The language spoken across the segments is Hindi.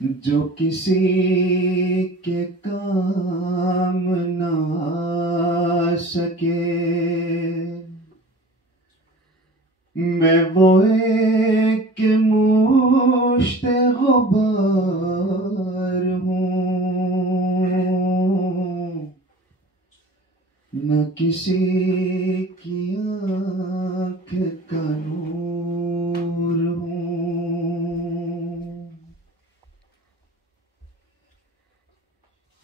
जो किसी के काम ना आ सके, मैं वो एक मुश्त गुबार हूँ, न किसी की आँख का नूर हूँ,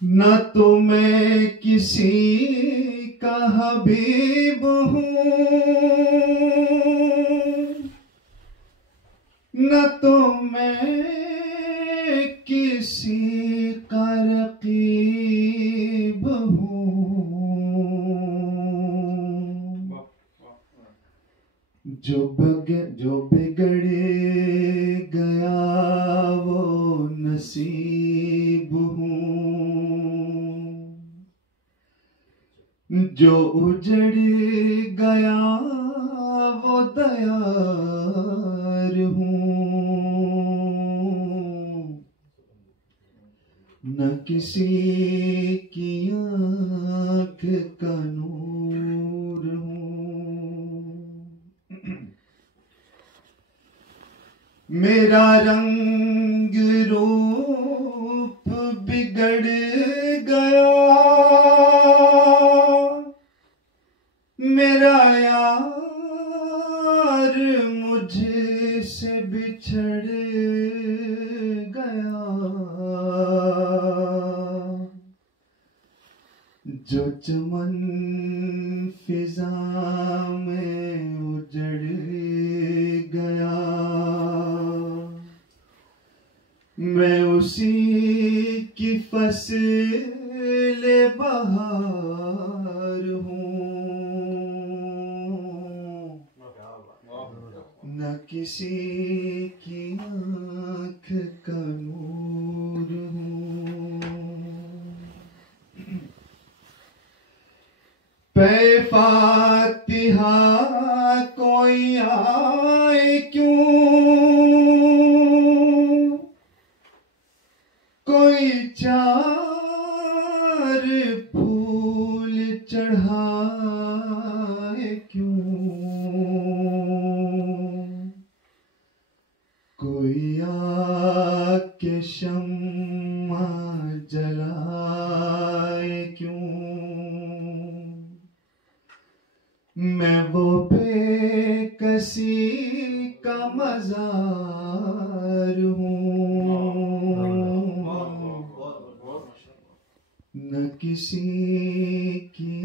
न तो मैं किसी का हबीब हूँ, न तो मैं किसी का रकीब हूँ, जो बिगड़ गया वो नसीब हूँ, जो उजड़ गया वो दयार हूँ, न किसी की आँख का नूर हूँ। मेरा रंग रूप बिगड़ गया, मेरा यार मुझसे बिछड़ गया, जो चमन फिजा में उजड़ गया, मैं उसी की फसल बहार हूँ, न किसी की आँख का नूर हूँ। पे फातिहा कोई आए क्यों, कोई चार फूल चढ़ाए क्यों, कोई आके शम्मा जलाए क्यों, मैं वो बेकसी का मज़ार हूँ, न किसी की